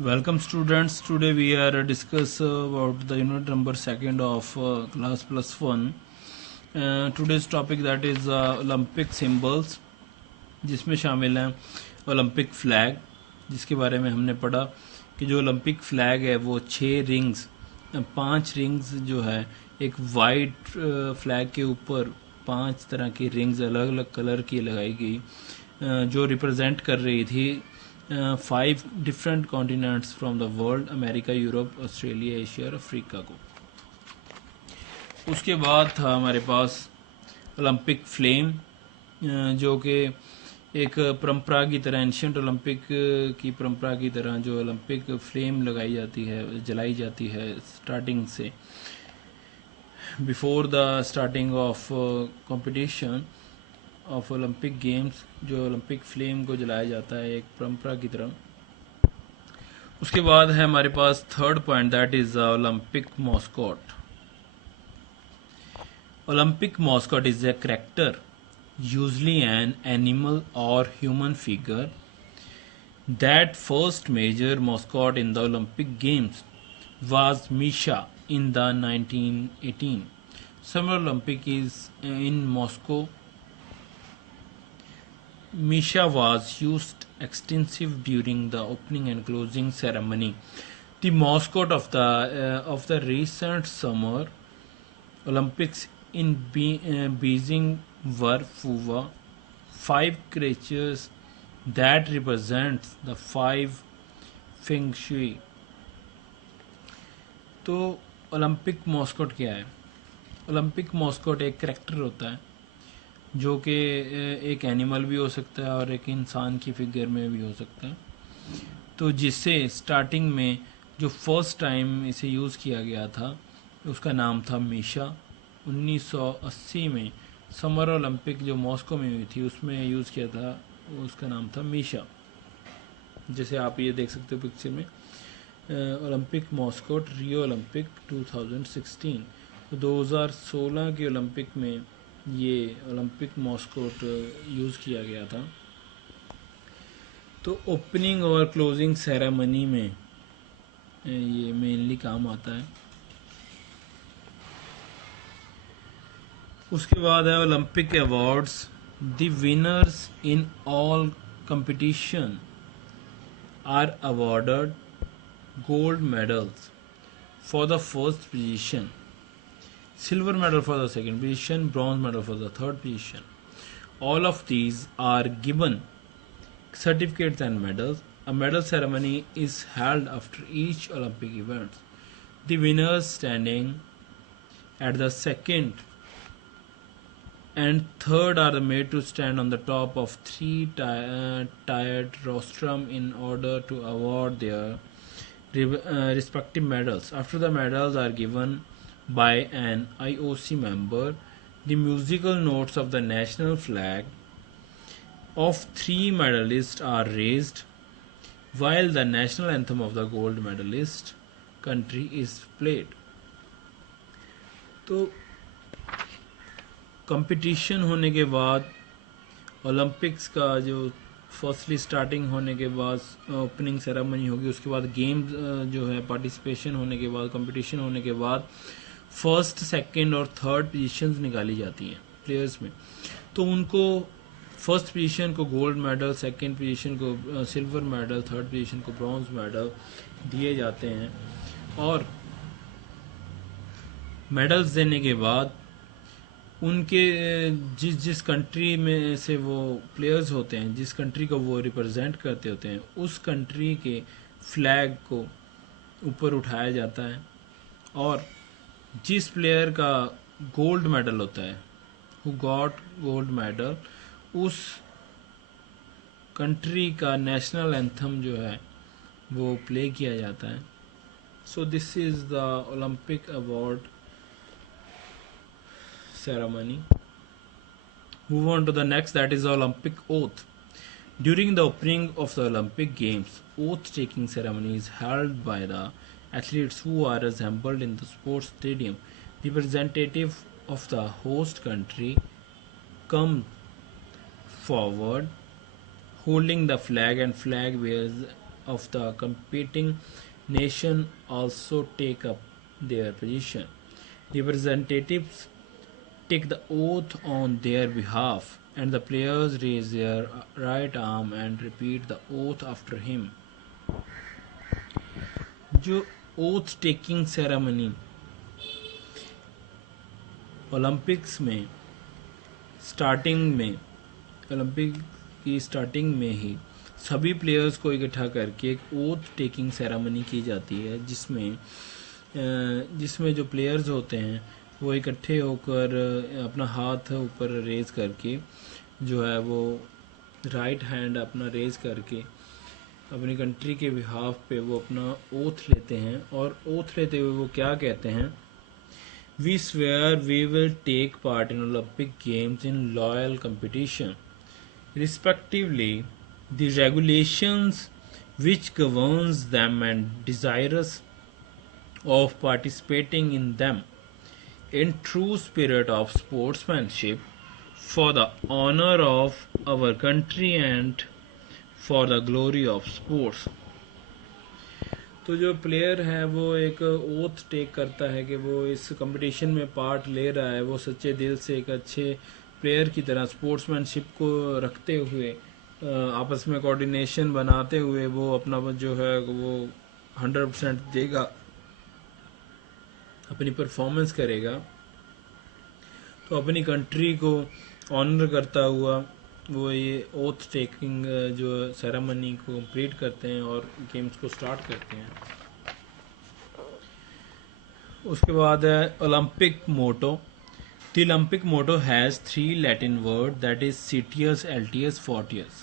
Welcome students. Today we are discuss about the unit number second of class plus one. Today's topic that is Olympic symbols, जिसमें शामिल हैं Olympic flag, जिसके बारे में हमने पढ़ा कि जो ओलंपिक फ्लैग है वो 5 रिंग्स जो है एक वाइट फ्लैग के ऊपर 5 तरह की रिंग्स अलग अलग कलर की लगाई गई, जो रिप्रेजेंट कर रही थी 5 different continents from the world, America, Europe, Australia, Asia और अफ्रीका को। उसके बाद था हमारे पास ओलंपिक फ्लेम, जो कि एक परंपरा की तरह, एंशियंट ओलंपिक की परंपरा की तरह जो ओलंपिक फ्लेम लगाई जाती है, जलाई जाती है स्टार्टिंग से, before the starting of competition of Olympic games, जो ओलंपिक फ्लेम को जलाया जाता है एक परंपरा की तरह। उसके बाद है हमारे पास third point, that is Olympic mascot. Olympic mascot is a character, usually an animal or human figure. That first major mascot in the Olympic Games was Misha in the 1918 Summer Olympic is in Moscow. Misha was used extensive during the opening and closing ceremony. The mascot of the recent Summer Olympics in Beijing were Fuwa, 5 creatures that represents the 5 feng shui. तो Olympic मॉस्कॉट क्या है? Olympic मॉस्कॉट एक character होता है जो कि एक animal भी हो सकता है और एक इंसान की फिगर में भी हो सकता है। तो जिससे स्टार्टिंग में जो फर्स्ट टाइम इसे यूज़ किया गया था उसका नाम था मीशा। 1980 में समर ओलंपिक जो मॉस्को में हुई थी उसमें यूज़ किया था, उसका नाम था मीशा। जैसे आप ये देख सकते हो पिक्चर में, ओलंपिक मॉस्कोट रियो ओलंपिक 2016। तो 2016 के ओलंपिक में ये ओलंपिक मॉस्कोट यूज़ किया गया था। तो ओपनिंग और क्लोजिंग सेरेमनी में ये मेनली काम आता है। उसके बाद है Olympic awards. The winners in all competition are awarded gold medals for the first position, silver medal for the second position, bronze medal for the third position. All of these are given certificates and medals. A medal ceremony is held after each Olympic event. The winners standing at the second and third are made to stand on the top of 3 tiered rostrum in order to award their respective medals. After the medals are given by an IOC member, the musical notes of the national flag of 3 medalists are raised while the national anthem of the gold medalist country is played. तो competition होने के बाद Olympics का जो firstly starting होने के बाद opening ceremony होगी, उसके बाद गेम जो है पार्टिसिपेशन होने के बाद, कंपटीशन होने के बाद फर्स्ट, सेकंड और थर्ड पोजीशंस निकाली जाती हैं प्लेयर्स में। तो उनको फर्स्ट पोजीशन को गोल्ड मेडल, सेकंड पोजीशन को सिल्वर मेडल, थर्ड पोजीशन को ब्रॉन्ज मेडल दिए जाते हैं। और मेडल्स देने के बाद उनके जिस कंट्री में से वो प्लेयर्स होते हैं, जिस कंट्री को वो रिप्रेजेंट करते होते हैं, उस कंट्री के फ्लैग को ऊपर उठाया जाता है और जिस प्लेयर का गोल्ड मेडल होता है, हु गॉट गोल्ड मेडल, उस कंट्री का नेशनल एंथम जो है वो प्ले किया जाता है। So this is the Olympic award ceremony. Move on to the next, that is the Olympic oath. During the opening of the Olympic Games, oath taking ceremony is held by the athletes who are assembled in the sports stadium. Representative of the host country come forward holding the flag, and flag bearers of the competing nation also take up their position. Representatives take the oath on their behalf, and the players raise their right arm and repeat the oath after him. जो oath taking ceremony Olympics में Olympic की starting में ही सभी players को इकट्ठा करके एक oath taking ceremony की जाती है, जिसमें जो प्लेयर्स होते हैं वो इकट्ठे होकर अपना हाथ ऊपर रेज करके जो है वो राइट हैंड अपना रेज करके अपनी कंट्री के बिहाफ पे वो अपना ओथ लेते हैं, और ओथ लेते हुए वो क्या कहते हैं, we swear we will take part in Olympic games in loyal competition respectively the regulations which governs them and desirous of participating in them in true spirit of sportsmanship for the honor of our country and for the glory of sports. तो जो player है वो एक oath take करता है कि वो इस कंपटीशन में पार्ट ले रहा है, वो सच्चे दिल से एक अच्छे प्लेयर की तरह स्पोर्ट्समैनशिप को रखते हुए आपस में कोऑर्डिनेशन बनाते हुए वो अपना जो है वो 100% देगा, अपनी परफॉर्मेंस करेगा। तो अपनी कंट्री को ऑनर करता हुआ वो ये ओथ टेकिंग जो सेरेमनी को कंप्लीट करते हैं और गेम्स को स्टार्ट करते हैं। उसके बाद है Olympic motto. The Olympic motto has 3 Latin word that is Citius, Altius, Fortius,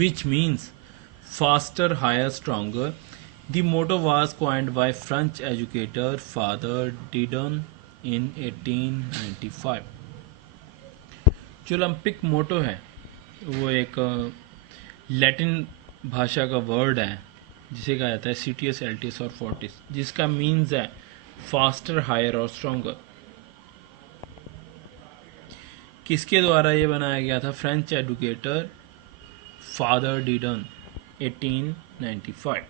which means faster, higher, stronger. The motto was coined by French educator Father Didon in 1895. जो ओलंपिक मोटो है वो एक लैटिन भाषा का वर्ड है जिसे कहा जाता है सीटियस, एल्टियस और फोर्टिस, जिसका मीन्स है फास्टर, हायर और स्ट्रॉन्गर। किसके द्वारा ये बनाया गया था? French educator father didn't, 1895.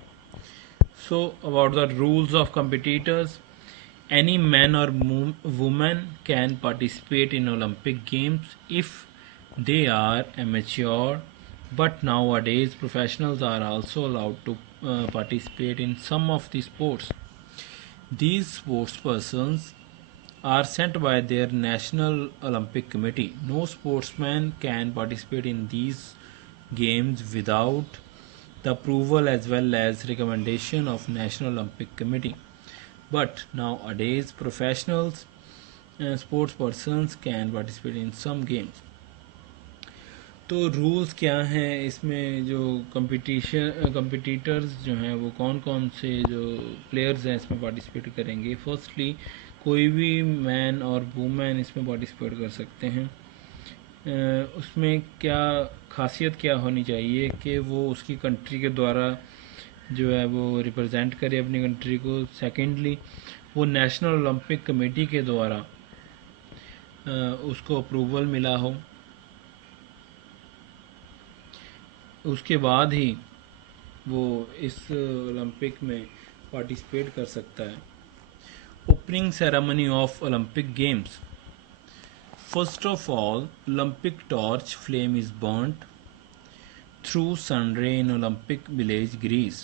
So about the rules of competitors, any man or woman can participate in Olympic Games if they are amateur, but nowadays professionals are also allowed to participate in some of the sports. These sports persons are sent by their National Olympic Committee. No sportsman can participate in these games without the approval as well as recommendation of National Olympic Committee. But nowadays professionals and sports persons can participate in some games. तो rules क्या हैं इसमें? जो competitors जो हैं वो कौन कौन से जो प्लेयर्स हैं इसमें पार्टिसिपेट करेंगे? फर्स्टली कोई भी मैन और वूमेन इसमें पार्टिसिपेट कर सकते हैं। उसमें क्या खासियत क्या होनी चाहिए कि वो उसकी कंट्री के द्वारा जो है वो रिप्रेजेंट करे अपनी कंट्री को। सेकेंडली वो नेशनल ओलंपिक कमेटी के द्वारा उसको अप्रूवल मिला हो, उसके बाद ही वो इस ओलंपिक में पार्टिसिपेट कर सकता है। Opening ceremony of Olympic games. First of all, Olympic torch flame is burnt through sunray in Olympic village, Greece,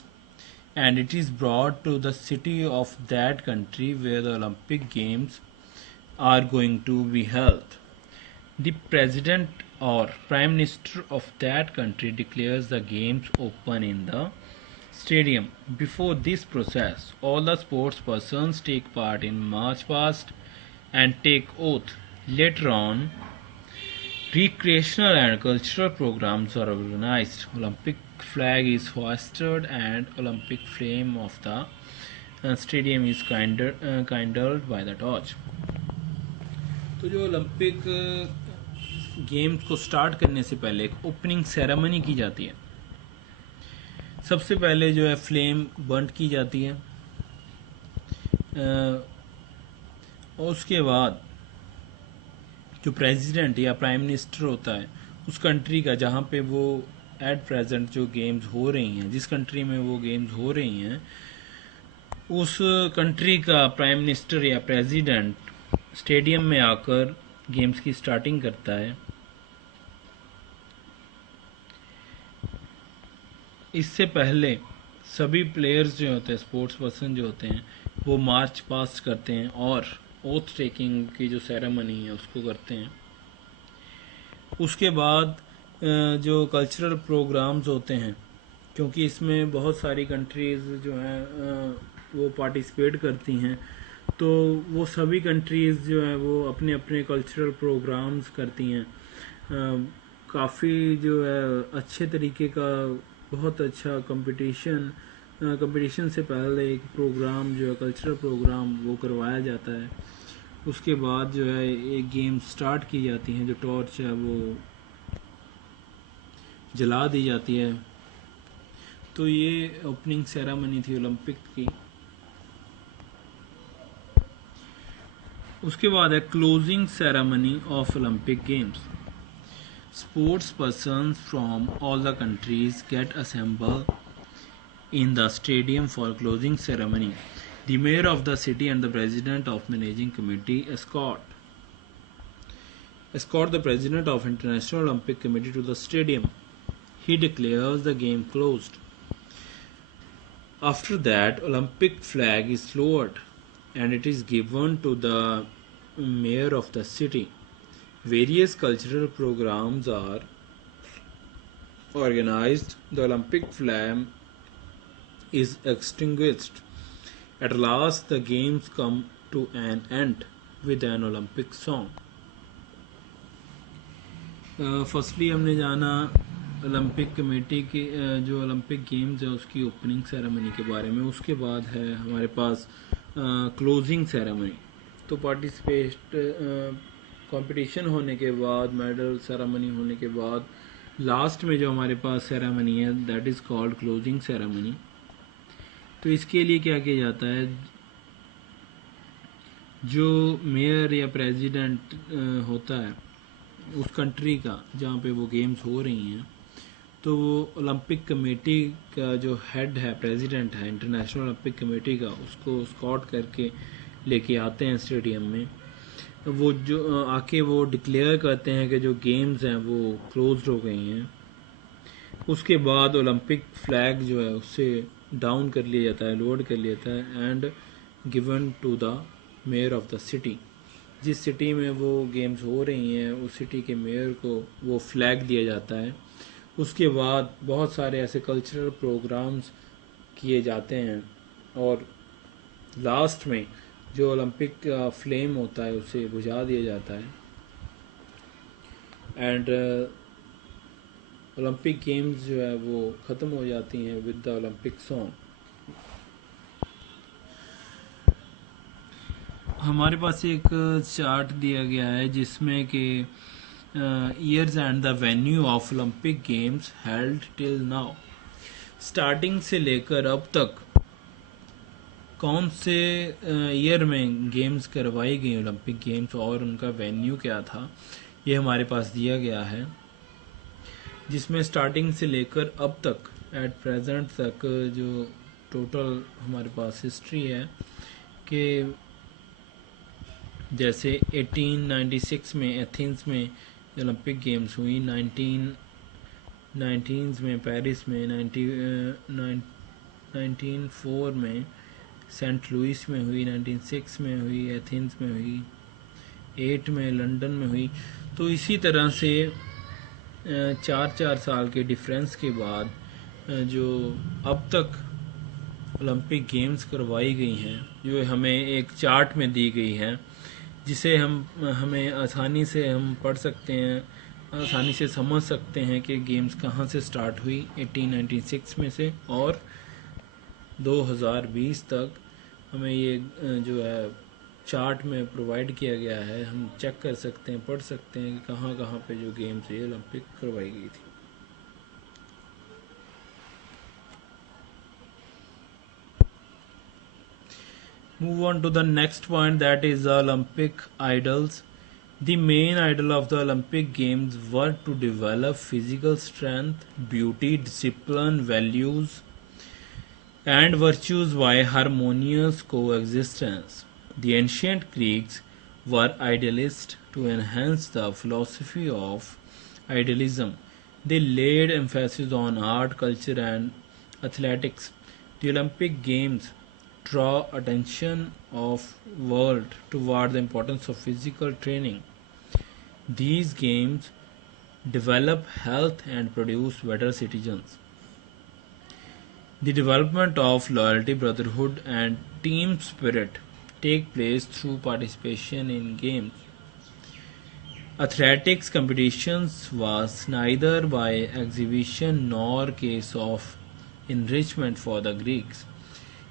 and it is brought to the city of that country where the Olympic Games are going to be held. The president or prime minister of that country declares the games open in the stadium. Before this process, all the sports persons take part in march past and take oath. Later on, recreational and cultural programs are organized. Olympic flag is hoisted and Olympic flame of the stadium is kindled by the torch. तो जो Olympic games को start करने से पहले एक opening ceremony की जाती है। सबसे पहले जो है फ्लेम बर्न की जाती है और उसके बाद जो प्रेसिडेंट या प्राइम मिनिस्टर होता है उस कंट्री का जहाँ पे वो एट प्रेजेंट जो गेम्स हो रही हैं, जिस कंट्री में वो गेम्स हो रही हैं, उस कंट्री का प्राइम मिनिस्टर या प्रेसिडेंट स्टेडियम में आकर गेम्स की स्टार्टिंग करता है। इससे पहले सभी प्लेयर्स जो होते हैं, स्पोर्ट्स पर्सन जो होते हैं, वो मार्च पास्ट करते हैं और ओथ टेकिंग की जो सेरेमनी है उसको करते हैं। उसके बाद जो कल्चरल प्रोग्राम्स होते हैं, क्योंकि इसमें बहुत सारी कंट्रीज़ जो हैं वो पार्टिसिपेट करती हैं, तो वो सभी कंट्रीज़ जो है वो अपने अपने कल्चरल प्रोग्राम्स करती हैं। काफ़ी जो है अच्छे तरीके का बहुत अच्छा कंपटीशन से पहले एक प्रोग्राम जो है कल्चरल प्रोग्राम वो करवाया जाता है। उसके बाद जो है एक गेम स्टार्ट की जाती है, जो टॉर्च है वो जला दी जाती है। तो ये ओपनिंग सेरेमनी थी ओलंपिक की। उसके बाद है closing ceremony of Olympic games. Sports persons from all the countries get assemble in the stadium for closing ceremony. The mayor of the city and the president of managing committee escort the president of International Olympic Committee to the stadium. He declares the game closed. After that, Olympic flag is lowered and it is given to the mayor of the city. Various cultural programs are organized. The Olympic flame is extinguished. At last, the games come to an end with an Olympic song. Firstly हमने जाना Olympic committee की जो Olympic games है उसकी opening ceremony के बारे में। उसके बाद है हमारे पास क्लोजिंग सेरेमनी। तो पार्टिसिपेट कंपटीशन होने के बाद, मेडल सेरेमनी होने के बाद, लास्ट में जो हमारे पास सेरेमनी है that is called closing ceremony. तो इसके लिए क्या किया जाता है, जो मेयर या प्रेसिडेंट होता है उस कंट्री का जहाँ पे वो गेम्स हो रही हैं, तो वो ओलंपिक कमेटी का जो हेड है, प्रेसिडेंट है इंटरनेशनल ओलंपिक कमेटी का, उसको स्कॉट करके लेके आते हैं स्टेडियम में। वो जो आके वो डिक्लेयर करते हैं कि जो गेम्स हैं वो क्लोज्ड हो गई हैं। उसके बाद ओलंपिक फ्लैग जो है उससे डाउन कर लिया जाता है, लोड कर लिया जाता है and given to the mayor of the city. जिस सिटी में वो गेम्स हो रही हैं उस सिटी के मेयर को वो फ्लैग दिया जाता है। उसके बाद बहुत सारे ऐसे कल्चरल प्रोग्राम्स किए जाते हैं और लास्ट में जो ओलंपिक फ्लेम होता है उसे बुझा दिया जाता है एंड ओलंपिक गेम्स जो है वो ख़त्म हो जाती हैं विद द ओलंपिक सॉन्ग। हमारे पास एक चार्ट दिया गया है जिसमें कि years and the venue of Olympic games held till now. Starting से लेकर अब तक कौन से ईयर में गेम्स करवाई गई ओलंपिक गेम्स और उनका वेन्यू क्या था, ये हमारे पास दिया गया है, जिसमें स्टार्टिंग से लेकर अब तक एट प्रेजेंट तक जो टोटल हमारे पास हिस्ट्री है कि जैसे 1896 में एथेंस में ओलंपिक गेम्स हुई, 1919 में पेरिस में, 1904 में सेंट लुइस में हुई, 1906 में हुई एथेंस में हुई, 8 में लंदन में हुई। तो इसी तरह से 4-4 साल के डिफरेंस के बाद जो अब तक ओलंपिक गेम्स करवाई गई हैं, जो हमें एक चार्ट में दी गई है, जिसे हमें आसानी से हम पढ़ सकते हैं, आसानी से समझ सकते हैं कि गेम्स कहाँ से स्टार्ट हुई 1896 में से और 2020 तक हमें ये जो है चार्ट में प्रोवाइड किया गया है। हम चेक कर सकते हैं, पढ़ सकते हैं कि कहाँ कहाँ पे जो गेम्स ये ओलंपिक करवाई गई थी। Move on to the next point, that is the Olympic idols. The main idol of the Olympic Games were to develop physical strength, beauty, discipline, values, and virtues by harmonious coexistence. The ancient Greeks were idealists to enhance the philosophy of idealism. They laid emphasis on art, culture, and athletics. The Olympic Games draw attention of world toward the importance of physical training. These games develop health and produce better citizens. The development of loyalty, brotherhood, and team spirit take place through participation in games. Athletics competitions was neither by exhibition nor case of enrichment for the Greeks.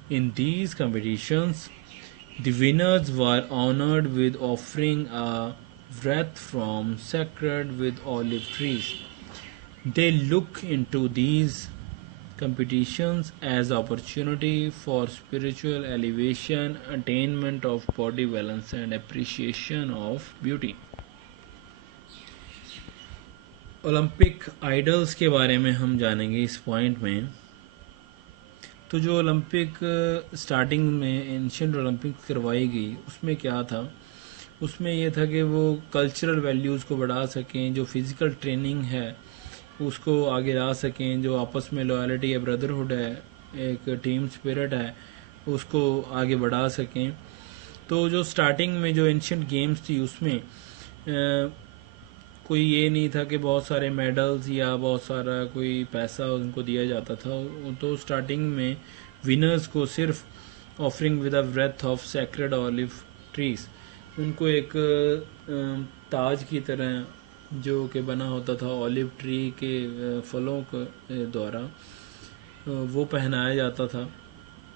In these competitions, the winners were honored with offering a wreath from sacred with olive trees. They look into these competitions as opportunity for spiritual elevation, attainment of body balance, and appreciation of beauty. Olympic idols के बारे में हम जानेंगे इस point में। तो जो Olympic starting में एंशियंट ओलंपिक्स करवाई गई उसमें क्या था, उसमें यह था कि वो कल्चरल वैल्यूज़ को बढ़ा सकें, जो फिज़िकल ट्रेनिंग है उसको आगे ला सकें, जो आपस में लॉयल्टी है, ब्रदरहुड है, एक टीम स्पिरिट है, उसको आगे बढ़ा सकें। तो जो स्टार्टिंग में जो एंशियंट गेम्स थी उसमें कोई ये नहीं था कि बहुत सारे मेडल्स या बहुत सारा कोई पैसा उनको दिया जाता था। तो स्टार्टिंग में विनर्स को सिर्फ offering with a breath of sacred olive trees, उनको एक ताज की तरह जो कि बना होता था ऑलिव ट्री के फलों के द्वारा, वो पहनाया जाता था।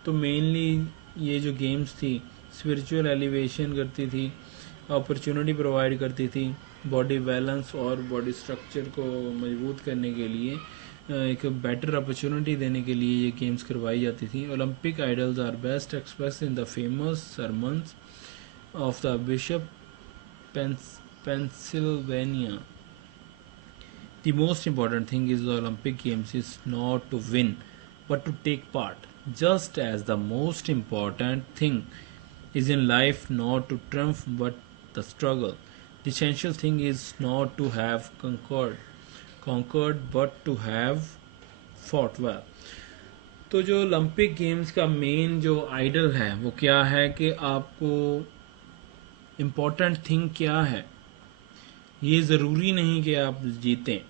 तो मेनली ये जो गेम्स थी स्पिरिचुअल एलिवेशन करती थी, अपॉर्चुनिटी प्रोवाइड करती थी, बॉडी बैलेंस और बॉडी स्ट्रक्चर को मजबूत करने के लिए एक बेटर अपॉर्चुनिटी देने के लिए ये गेम्स करवाई जाती थी। Olympic ideals are best express in the famous sermons of the bishop Pennsylvania. The most important thing is the Olympic Games is not to win but to take part. Just as the most important thing is in life not to triumph but the struggle. The essential thing is not to have conquered but to have fought well. तो जो Olympic games का main जो idol है वो क्या है कि आपको इम्पोर्टेंट थिंग क्या है, ये ज़रूरी नहीं कि आप जीतें।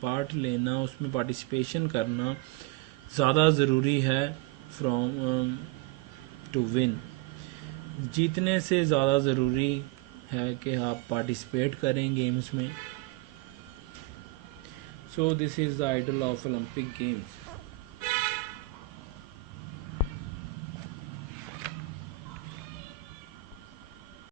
पार्ट लेना, उसमें पार्टिसिपेशन करना ज़्यादा ज़रूरी है फ्रॉम टू विन। जीतने से ज़्यादा ज़रूरी है कि आप पार्टिसिपेट करें गेम्स में। So this is the ideal of Olympic games.